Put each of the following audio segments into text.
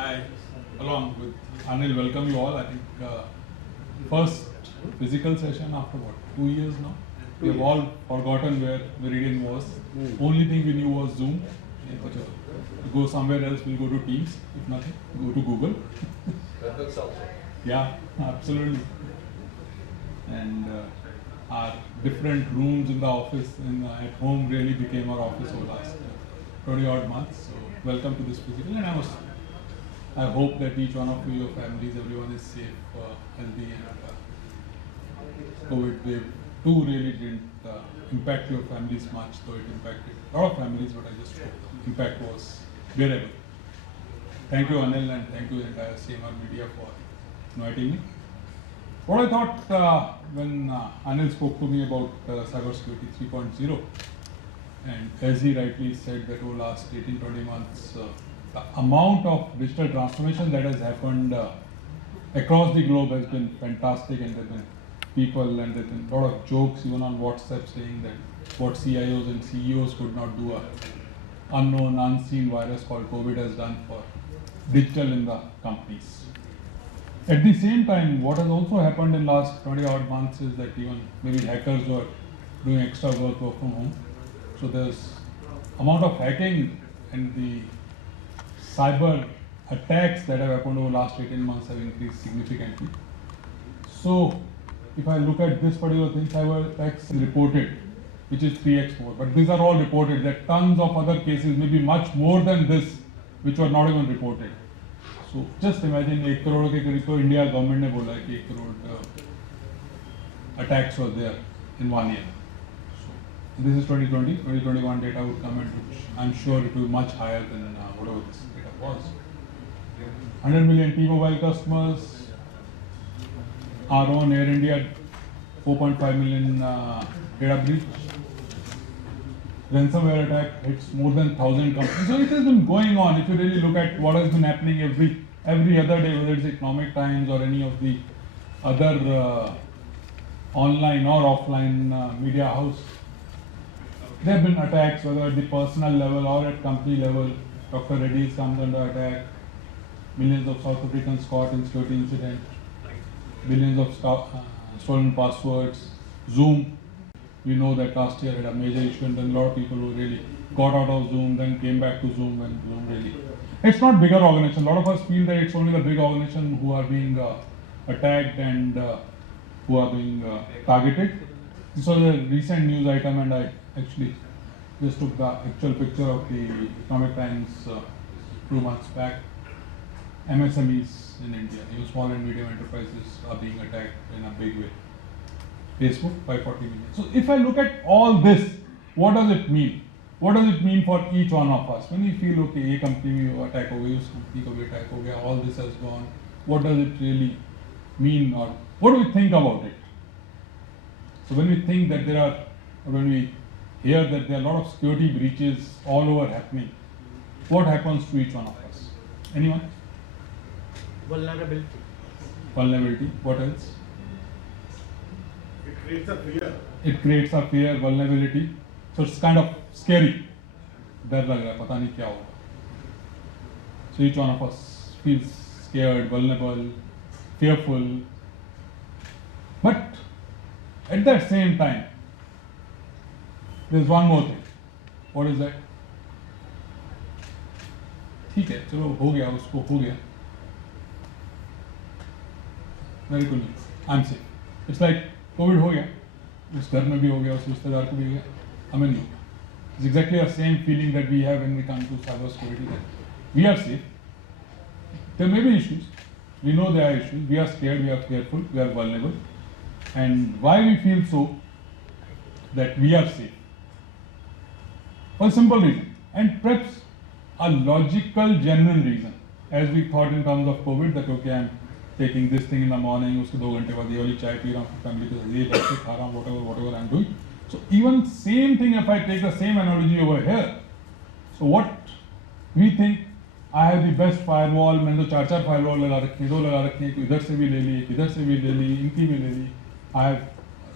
I, along with Anil, welcome you all. I think first physical session after what, 2 years now? We have all forgotten where Meridian was. Only thing we knew was Zoom. To go somewhere else, we'll go to Teams. If nothing, go to Google. WebEx also. Yeah, absolutely. And our different rooms in the office and at home really became our office over the last 20 odd months. So welcome to this physical. And I hope that each one of you, your families, everyone is safe, healthy, and COVID wave 2 really didn't impact your families much, though it impacted a lot of families, but I just hope impact was bearable. Thank you, Anil, and thank you the entire CMR Media for inviting me. What I thought when Anil spoke to me about cybersecurity 3.0, and as he rightly said that over the last 18-20 months, the amount of digital transformation that has happened across the globe has been fantastic, and there have been people and there have been a lot of jokes even on WhatsApp saying that what CIOs and CEOs could not do, a unknown, unseen virus called COVID has done for digital in the companies. At the same time, what has also happened in the last 20 odd months is that even maybe hackers were doing extra work from home. So there's amount of hacking and the cyber attacks that have happened over the last 18 months have increased significantly. So if I look at this particular thing, cyber attacks reported, which is 3x more, but these are all reported. There are tons of other cases, maybe much more than this, which were not even reported. So just imagine 1 crore के करीब तो India government ने बोला है कि 1 crore attacks were there in 1 year. So this is 2020, 2021 data would come in, which I'm sure it will be much higher than whatever this data was. 100 million T-Mobile customers, our own Air India 4.5 million data breach. Ransomware attack hits more than 1,000 companies. So it has been going on. If you really look at what has been happening every other day, whether it's Economic Times or any of the other online or offline media house, there have been attacks, whether at the personal level or at company level. Dr. Reddy's comes under attack. Millions of South Africans caught in security incident. Billions of stolen passwords. Zoom. We know that last year had a major issue, and then a lot of people who really got out of Zoom, then came back to Zoom when Zoom really. It's not bigger organization. A lot of us feel that it's only the big organization who are being attacked and who are being targeted. This was a recent news item, and I actually just took the actual picture of the Economic Times 2 months back. MSMEs in India, even small and medium enterprises, are being attacked in a big way. Facebook by 40 million. So if I look at all this, what does it mean? What does it mean for each one of us? When we feel, okay, ये company में attack हो गई, उस company को भी attack हो गया, all this has gone, what does it really mean, or what do we think about it? So when we think that when we hear that there are a lot of security breaches all over happening, what happens to each one of us? Anyone? Vulnerability. What else? It creates a fear. It creates a fear, vulnerability. So it's kind of scary. डर लग रहा है, पता नहीं क्या होगा. So each one of us feels scared, vulnerable, fearful. But at that same time, there's one more thing. What is that? ठीक है, चलो हो गया, उसको हो गया. Very good news. I'm safe. It's like COVID हो गया, उस घर में भी हो गया, उस रिश्तेदार को भी हो गया, हमें नहीं होगा. It's exactly the same feeling that we have when we come to cybersecurity, that we are safe. There may be issues. We know there are issues. We are scared, we are fearful, we are vulnerable. And why we feel so that we are safe? For a simple reason, and perhaps a logical, genuine reason. As we thought in terms of COVID, that okay, I'm taking this thing in the morning, उसके 2 घंटे बाद ये वाली चाय P रहा हूँ, family के साथ ये बैठ के खा रहा हूँ, whatever I'm doing. So even same thing, if I take the same analogy over here, so what we think, I have the best firewall, मैंने तो 4 firewall लगा रखी हैं, 2 लगा रखी हैं, इधर से भी ले ली, इधर से भी ले ली, इनकी भी ले ली. I have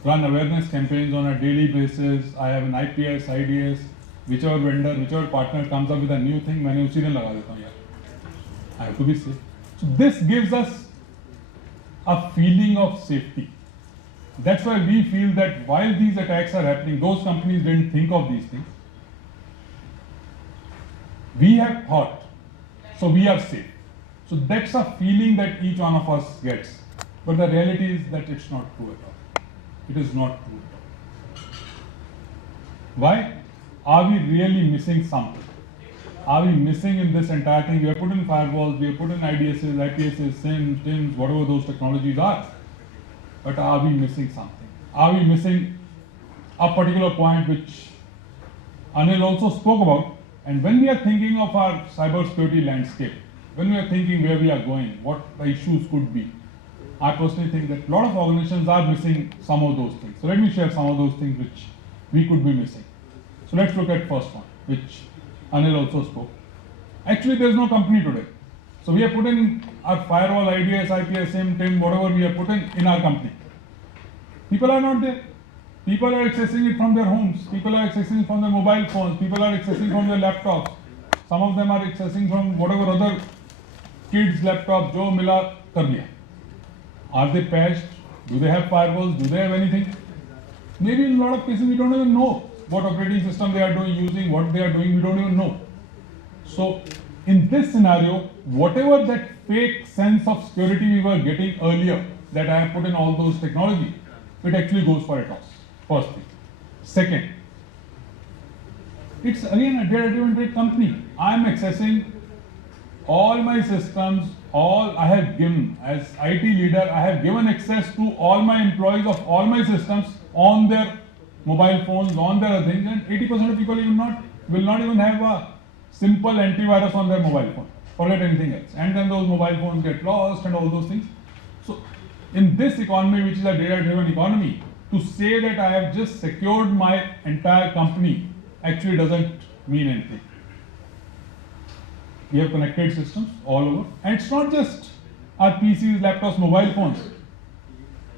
run awareness campaigns on a daily basis. I have an IPS, IDS, whichever vendor, whichever partner comes up with a new thing, मैंने उसी दिन लगा देता हूँ यार. I have to be safe. So this gives us a feeling of safety. That's why we feel that while these attacks are happening, those companies didn't think of these things. We have thought, so we are safe. So that's a feeling that each one of us gets. But the reality is that it's not true at all. It is not true at all. Why? Are we really missing something? Are we missing in this entire thing? We have put in firewalls, we have put in IDSs, IPSs, SIMs, TIMs, whatever those technologies are. But are we missing something? Are we missing a particular point which Anil also spoke about? And when we are thinking of our cybersecurity landscape, when we are thinking where we are going, what the issues could be, I personally think that a lot of organizations are missing some of those things. So let me share some of those things which we could be missing. So let's look at first one, which Anil also spoke. Actually, there is no company today. So we have put in our firewall, IDS, IPS, SIM, TIM, whatever we have put in our company. People are not there. People are accessing it from their homes. People are accessing from their mobile phones. People are accessing from their laptops. Some of them are accessing from whatever other kids' laptops, Jo Mila kar liya. Are they patched? Do they have firewalls? Do they have anything? Maybe in a lot of cases we don't even know what operating system they are using, what they are doing, we don't even know. So in this scenario, whatever that fake sense of security we were getting earlier, that I have put in all those technology, it actually goes for a toss. First thing. Second, it's again a data-driven company. I am accessing all my systems, all I have given as IT leader, I have given access to all my employees of all my systems on their mobile phones, on their other things, and 80% of people will not even have a simple antivirus on their mobile phone. Forget anything else. And then those mobile phones get lost and all those things. So in this economy, which is a data-driven economy, to say that I have just secured my entire company actually doesn't mean anything. We have connected systems all over, and it's not just our PCs, laptops, mobile phones.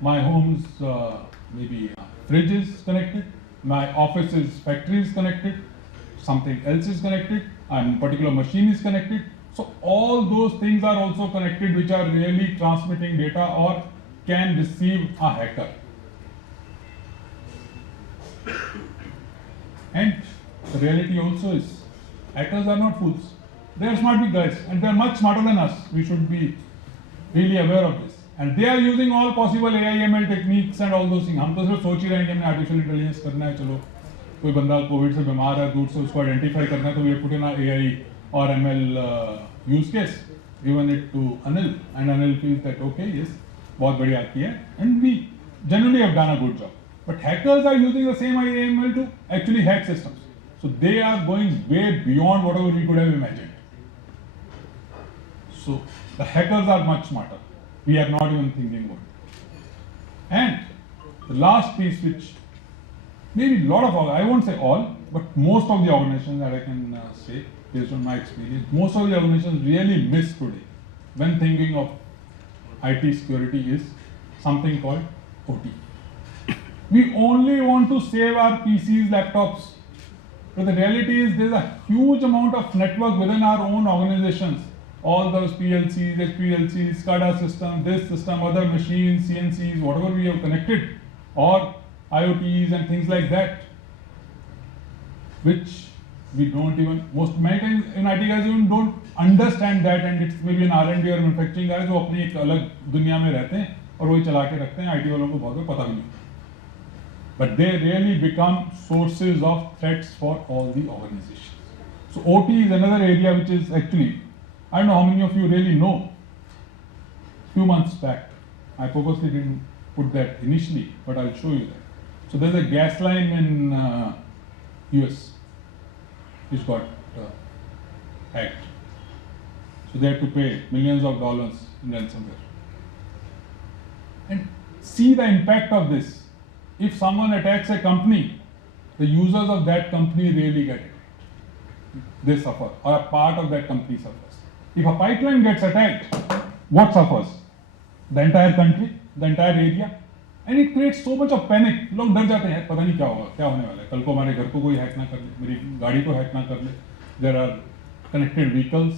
My home's maybe fridge is connected, my office's factory is connected, something else is connected, and particular machine is connected. So all those things are also connected, which are really transmitting data or can receive a hacker. And the reality also is, hackers are not fools. They are smart big guys, and they are much smarter than us. We should be really aware of this. And they are using all possible AI, ML techniques and all those things. हम तो सिर्फ सोच ही रहे हैं कि हमने artificial intelligence करना है, चलो कोई बंदा कोविड से बीमार है, दूर से उसको आइडेंटिफाई करना है, तो we have put in our AI or ML use case, given it to Anil, and Anil feels that okay, yes, बहुत बढ़िया आती है, and we generally have done a good job. But hackers are using the same AI, ML to actually hack systems. So they are going way beyond whatever we could have imagined. So the hackers are much smarter. We are not even thinking about it. And the last piece, which maybe a lot of, I won't say all, but most of the organizations that I can say, based on my experience, most of the organizations really miss today when thinking of IT security is something called OT. We only want to save our PCs, laptops, but the reality is there's a huge amount of network within our own organizations. All those PLCs, HPLCs, SCADA system, this system, other machines, CNCs, whatever we have connected, or IoTs and things like that, which we don't even, many times in IT guys even don't understand that, and it's maybe an R&D or manufacturing guys जो अपनी एक अलग दुनिया में रहते हैं और वही चला के रखते हैं, IT वालों को बहुत पता भी नहीं. But they really become sources of threats for all the organizations. So OT is another area which is actually, I don't know how many of you really know. Few months back, I purposely didn't put that initially, but I'll show you that. So there's a gas line in US which got hacked. So they had to pay millions of dollars in ransomware. And see the impact of this. If someone attacks a company, the users of that company really get it. They suffer, or a part of that company suffers. If a pipeline gets attacked, what suffers? The entire country, the entire area, and it creates so much of panic. लोग डर जाते हैं, पता नहीं क्या होगा, क्या होने वाला है, कल को हमारे घर को कोई हैक ना कर ले, मेरी गाड़ी को हैक ना कर ले. There are connected vehicles,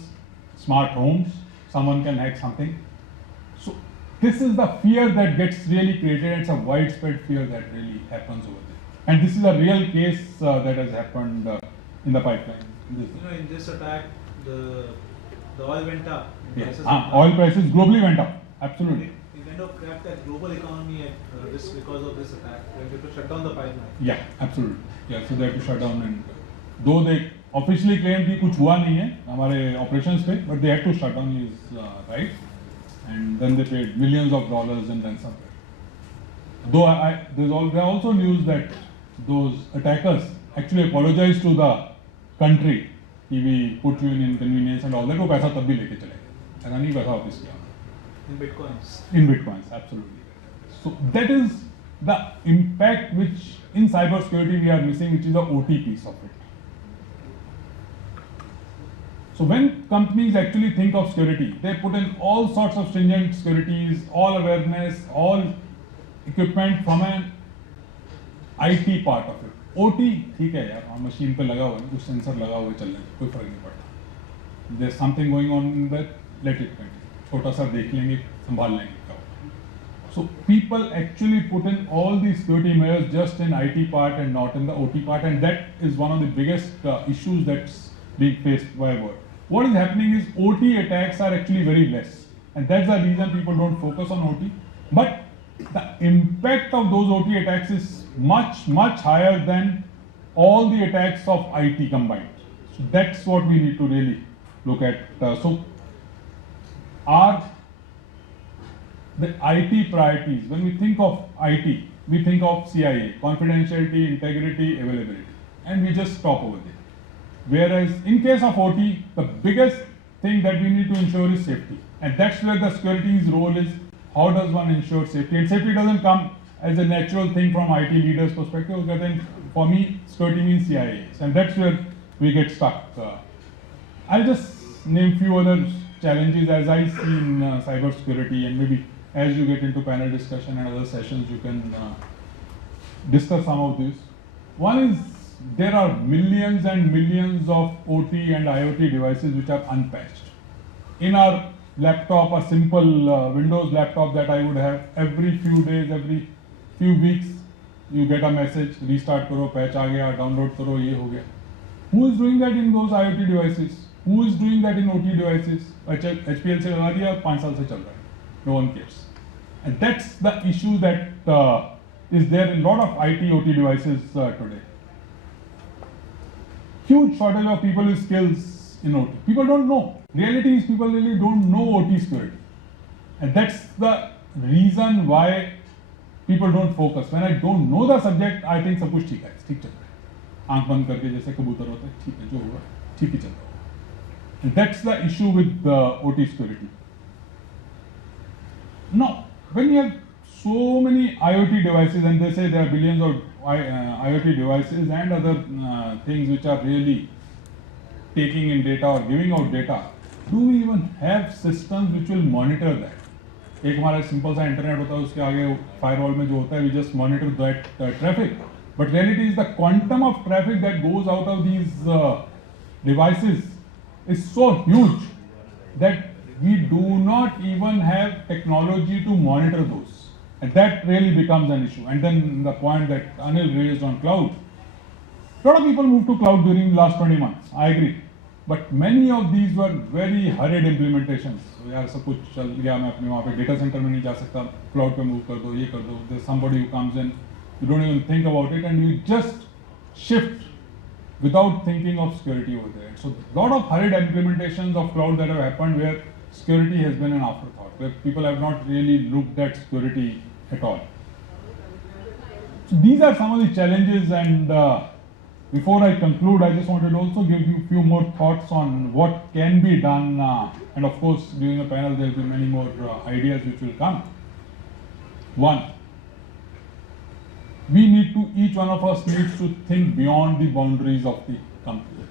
smart homes, someone can hack something. So this is the fear that gets really created. It's a widespread fear that really happens over there. And this is a real case that has happened in the pipeline. In this attack, the oil went up. Yes. Oil prices globally went up. Absolutely. It kind of cracked that global economy at risk because of this attack. They had to shut down the pipeline. Yeah, absolutely. Yeah, so they had to shut down, and though they officially claimed कि कुछ हुआ नहीं है हमारे operations पे, but they had to shut down his right, and then they paid millions of dollars and then some. Though there are also news that those attackers actually apologized to the country कि we put you in inconvenience and all that. वो पैसा तब भी लेके चले गए, ऐसा नहीं पैसा वापस किया. In bitcoins. In bitcoins, absolutely. So that is the impact which in cybersecurity we are missing, which is the OT piece of it. So when companies actually think of security, they put in all sorts of stringent securities, all awareness, all equipment from an IT part of it. OT ठीक है यार, हम machine पे लगा हुआ है, कुछ sensor लगा हुआ है, चल रहा है, कोई फर्क नहीं पड़ता. There's something going on in that, let it continue. छोटा सा देख लेंगे, संभाल लेंगे क्या होगा. So people actually put in all these security measures just in IT part and not in the OT part, and that is one of the biggest issues that's being faced by world. What is happening is OT attacks are actually very less, and that's the reason people don't focus on OT. But the impact of those OT attacks is much higher than all the attacks of IT combined. So that's what we need to really look at. So are the IT priorities, when we think of IT, we think of CIA, confidentiality, integrity, availability, and we just stop over there. Whereas in case of OT, the biggest thing that we need to ensure is safety. And that's where the security's role is. How does one ensure safety? And safety doesn't come as a natural thing from IT leaders' perspective. I think for me, security means CIA. And that's where we get stuck. I'll just name few other challenges as I see in cybersecurity, and maybe as you get into panel discussion and other sessions, you can discuss some of these. One is there are millions and millions of OT and IoT devices which are unpatched. In our laptop, a simple Windows laptop that I would have, every few days, every few weeks, you get a message, restart karo, patch aa gaya, download karo, ye ho gaya. Who is doing that in those IoT devices? Who is doing that in OT devices? HPL से लगा दिया, 5 साल से चल रहा है. No one cares. And that's the issue that is there in a lot of IT OT devices today. Huge shortage of people with skills in OT. People don't know. Reality is people really don't know OT security. And that's the reason why people don't focus. When I don't know the subject, I think सब कुछ ठीक है, ठीक चल रहा है. आंख बंद करके जैसे कबूतर होता है, ठीक है जो हुआ, ठीक ही चल रहा है. And that's the issue with the OT security. Now, when you have so many IoT devices, and they say there are billions of IoT devices and other things which are really taking in data or giving out data, do we even have systems which will monitor that? एक हमारा simple सा internet होता है, उसके आगे firewall में जो होता है, we just monitor that traffic. But reality is the quantum of traffic that goes out of these devices is so huge that we do not even have technology to monitor those. And that really becomes an issue. And then the point that Anil raised on cloud. A lot of people moved to cloud during the last 20 months. I agree. But many of these were very hurried implementations. यार सब कुछ चल गया, मैं अपने वहाँ पे data centre में नहीं जा सकता, क्लाउड पे मूव कर दो, ये कर दो. There's somebody who comes in, you don't even think about it, and you just shift without thinking of security over there. So a lot of hurried implementations of cloud that have happened where security has been an afterthought, where people have not really looked at security at all. So these are some of the challenges, and before I conclude, I just wanted to also give you a few more thoughts on what can be done, and of course during the panel there will be many more ideas which will come. One, each one of us needs to think beyond the boundaries of the company,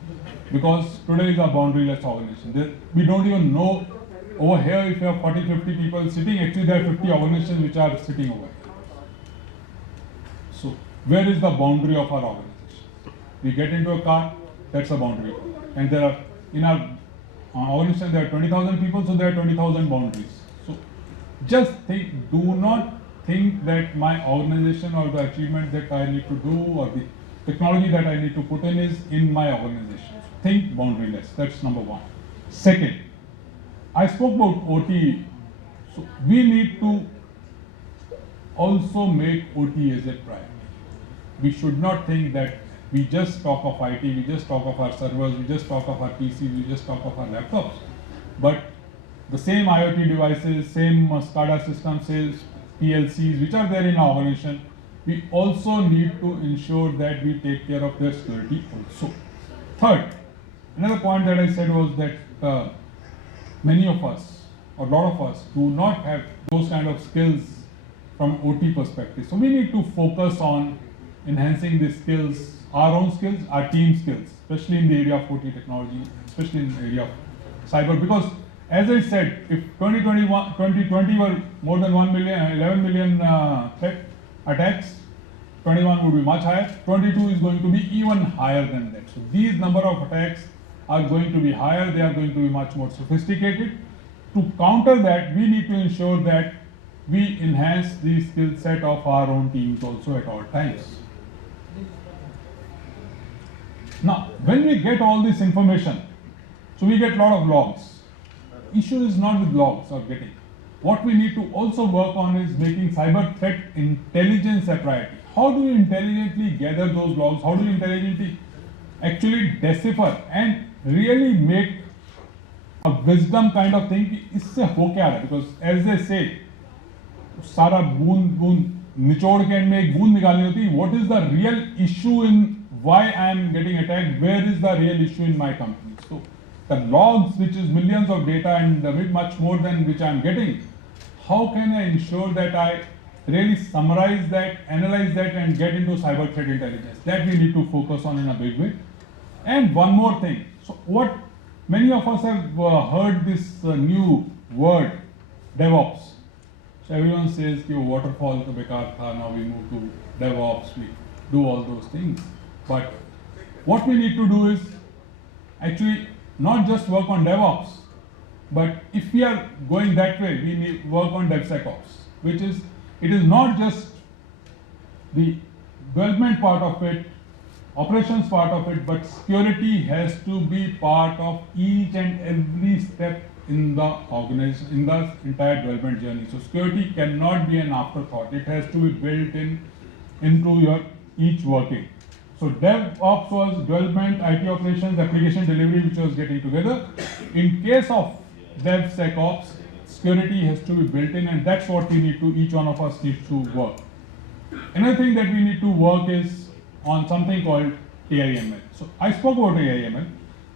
because today is a boundaryless organization. We don't even know over here if you have 40-50 people sitting, actually there are 50 organizations which are sitting over here. So where is the boundary of our organization? We get into a car, that's a boundary. And there are, in our organization there are 20,000 people, so there are 20,000 boundaries. So just think, do not think that my organization or the achievement that I need to do or the technology that I need to put in is in my organization. Think boundaryless. That's number one. Second, I spoke about OT. So we need to also make OT as a priority. We should not think that we just talk of IT, we just talk of our servers, we just talk of our PCs, we just talk of our laptops. But the same IoT devices, same SCADA systems, same PLCs, which are there in our organization, we also need to ensure that we take care of their security also. Third, another point that I said was that many of us, or a lot of us, do not have those kind of skills from OT perspective. So we need to focus on enhancing the skills, our own skills, our team skills, especially in the area of OT technology, especially in the area of cyber. Because as I said, if 2020 were more than 1 million, 11 million threat attacks, 21 would be much higher, 22 is going to be even higher than that. So these number of attacks are going to be higher, they are going to be much more sophisticated. To counter that, we need to ensure that we enhance the skill set of our own teams also at all times. Now, when we get all this information, so we get a lot of logs. Issue is not with logs or getting. What we need to also work on is making cyber threat intelligence a priority. How do you intelligently gather those logs? How do you intelligently actually decipher and really make a wisdom kind of thing? इससे हो क्या रहा है? Because as they say, सारा बूंद निचोड़ के में एक बूंद निकालनी होती है. What is the real issue in why I am getting attacked? Where is the real issue in my company? So the logs, which is millions of data and much more than which I am getting, how can I ensure that I really summarize that, analyze that, and get into cyber threat intelligence? That we need to focus on in a big way. And one more thing. So what many of us have heard this new word, DevOps. So everyone says कि वो waterfall तो बेकार था, now we move to DevOps, we do all those things. But what we need to do is actually not just work on DevOps, but if we are going that way, we need to work on DevSecOps, which is, it is not just the development part of it, operations part of it, but security has to be part of each and every step in the organization, in the entire development journey. So security cannot be an afterthought. It has to be built into your each working. So DevOps was development, IT operations, application delivery, which was getting together. In case of DevSecOps, security has to be built in, and that's what we need to, each one of us needs to work. Another thing that we need to work is on something called AIML. So I spoke about AIML.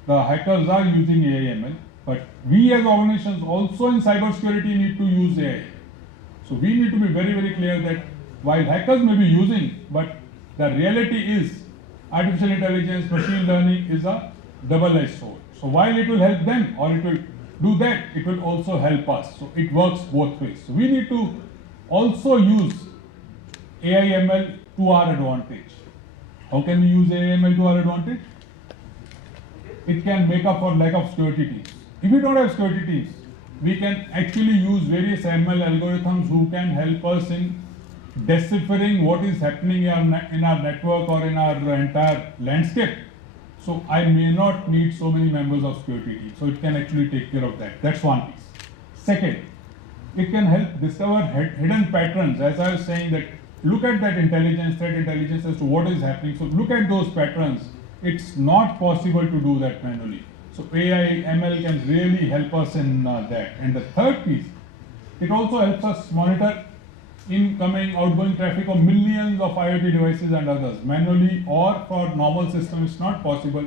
The hackers are using AIML, but we as organizations also in cybersecurity need to use AI. So we need to be very, very clear that while hackers may be using, but the reality is artificial intelligence, machine learning is a double-edged sword. So while it will help them or it will do that, it will also help us. So it works both ways. So we need to also use AIML to our advantage. How can we use AIML to our advantage? It can make up for lack of security teams. If we don't have security teams, we can actually use various ML algorithms who can help us in deciphering what is happening in our network or in our entire landscape. So I may not need so many members of security team. So it can actually take care of that. That's one piece. Second, it can help discover hidden patterns. As I was saying, that look at that intelligence, threat intelligence as to what is happening. So look at those patterns. It's not possible to do that manually. So AI, ML can really help us in that. And the third piece, it also helps us monitor incoming, outgoing traffic of millions of IoT devices and others. Manually or for normal system, it's not possible.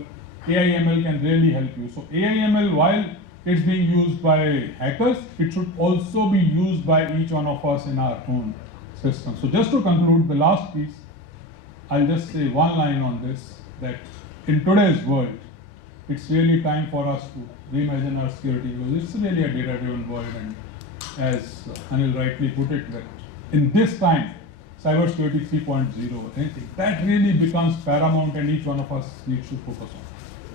AI, ML can really help you. So AI, ML, while it's being used by hackers, it should also be used by each one of us in our own system. So just to conclude the last piece, I'll just say one line on this, that in today's world, it's really time for us to reimagine our security, because it's really a data-driven world, and as Anil rightly put it, that in this time, cybersecurity 3.0, anything, that really becomes paramount and each one of us needs to focus on.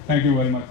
Thank you very much.